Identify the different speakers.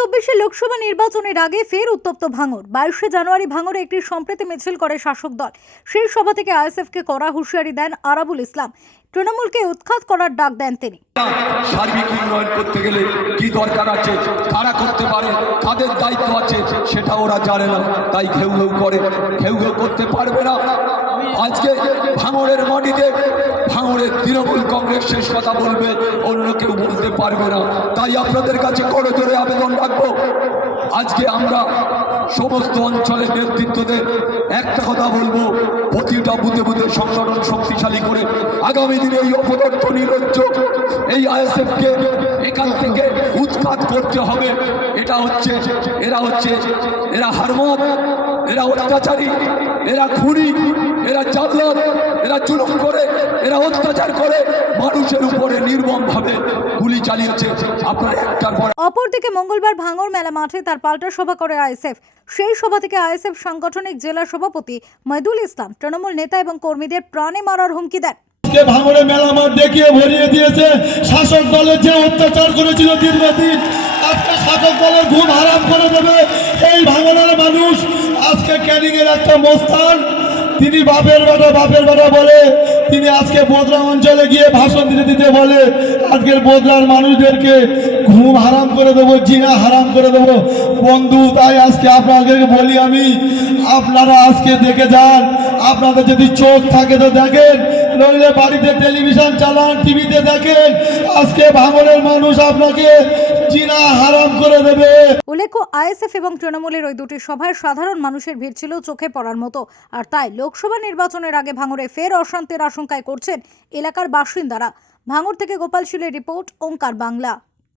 Speaker 1: চব্বিশে লোকসভা নির্বাচনের আগে ফের উত্তপ্ত ভাঙর। বাইশে জানুয়ারি ভাঙরে একটি সম্প্রীতি মিছিল করে শাসক দল। সেই সভা থেকে আইএসএফকে করা হুঁশিয়ারি দেন আরাবুল ইসলাম। তৃণমূলকে উৎখাত করার ডাক দেন তিনি।
Speaker 2: সার্বিক উন্নয়ন করতে গেলে কি দরকার আছে? কারা করতে পারে? কাদের দায়িত্ব আছে? সেটা ওরা জানে না, তাই ঘেউ ঘেউ করে, ঘেউ ঘেউ করতে পারবে না। আজকে ভাঙড়ের মাটিতে ভাঙড়ের তৃণমূল কংগ্রেস শেষ কথা বলবে, অন্য কেউ বলতে পারবে না। তাই আপনাদের কাছে করে জোরে আবেদন রাখব। আজকে আমরা সমস্ত অঞ্চলের নেতৃত্বদের একটা কথা বলব, প্রতিটা বুথে বুথে সংগঠন শক্তিশালী করে আগামী দিনে এই অপদত্ত নিরজ্জ এই আইএসএফকে এখান থেকে উৎখাত করতে হবে। এটা হচ্ছে, এরা হচ্ছে, এরা হারমত এরা অত্যাচারী, এরা খুনি, এরা জাল্লাদ এরা জুলুম করে, এরা অত্যাচার করে, মানুষের উপরে নির্মমভাবে গুলি চালিয়েছে। আপনারা একটার পর
Speaker 1: অপরদিকে মঙ্গলবার ভাঙর মেলা মাঠে তার পাল্টা সভা করে আইএসএফ। সেই সভা থেকে আইএসএফ সাংগঠনিক জেলা সভাপতি মহিদুল ইসলাম তৃণমূল নেতা এবং কর্মীদের প্রাণে মারার হুমকি দেন।
Speaker 3: আজকে ভাঙড়ে মেলা মাঠ দেখিয়ে ভরিয়ে দিয়েছে। শাসক দলের যে অত্যাচার করেছিল দীর্ঘদিন আজকে শাসক দলের ঘুম হারাম করে দেবে। এই ভাঙড়ের মানুষ আজকে ক্যানিং এর একটা মোস্তান। তিনি বাপের বেটা বাপের বেটা বলে, তিনি আজকে বোদরা অঞ্চলে গিয়ে ভাষণ দিতে দিতে বলে, আজকের বোদরার মানুষদেরকে ঘুম হারাম করে দেবো, জিনা হারাম করে দেবো। বন্ধু, তাই আজকে আপনাদেরকে বলি আমি, আপনারা আজকে দেখে যান, আপনাদের যদি চোখ থাকে তো দেখেন নইলে বাড়িতে টেলিভিশন চালান, টিভিতে দেখেন। আজকে ভাঙনের মানুষ আপনাকে চীনা হারাম করে দেবে।
Speaker 1: উল্লেখ্য, আইএসএফ এবং তৃণমূলের ওই দুটি সভায় সাধারণ মানুষের ভিড় ছিল চোখে পড়ার মতো। আর তাই লোকসভা নির্বাচনের আগে ভাঙরে ফের অশান্তির আশঙ্কায় করছেন এলাকার বাসিন্দারা। ভাঙড় থেকে গোপাল শিলের রিপোর্ট, ওঙ্কার বাংলা।